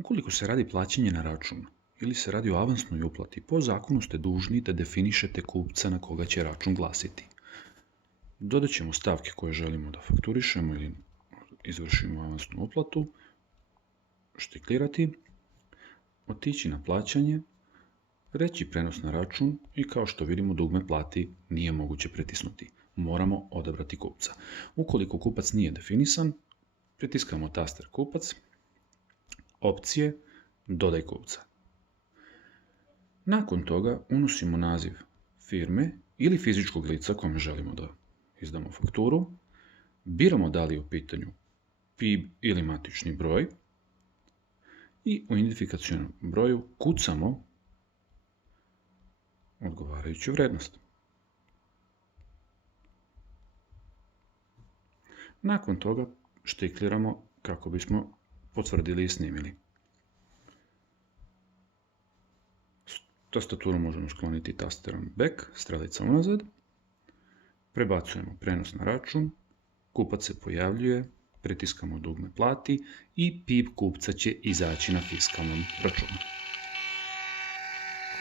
Ukoliko se radi plaćanje na račun ili se radi o avansnoj uplati, po zakonu ste dužni da definišete kupca na koga će račun glasiti. Dodat ćemo stavke koje želimo da fakturišemo ili izvršimo avansnu uplatu, štiklirati, otići na plaćanje, reći prenos na račun i kao što vidimo dugme plati nije moguće pritisnuti. Moramo odabrati kupca. Ukoliko kupac nije definisan, pritiskamo taster kupac, opcije, dodaj kupca. Nakon toga unosimo naziv firme ili fizičkog lica kome želimo da izdamo fakturu, biramo da li je u pitanju PIB ili matični broj i u identifikacionom broju kucamo odgovarajuću vrednost. Nakon toga štikliramo kako bismo potvrdili i snimili. Tastaturu možemo skloniti tasterom back, strelica unazad. Prebacujemo prenos na račun, kupac se pojavljuje, pritiskamo dugme plati i PIB kupca će izaći na fiskalnom računu.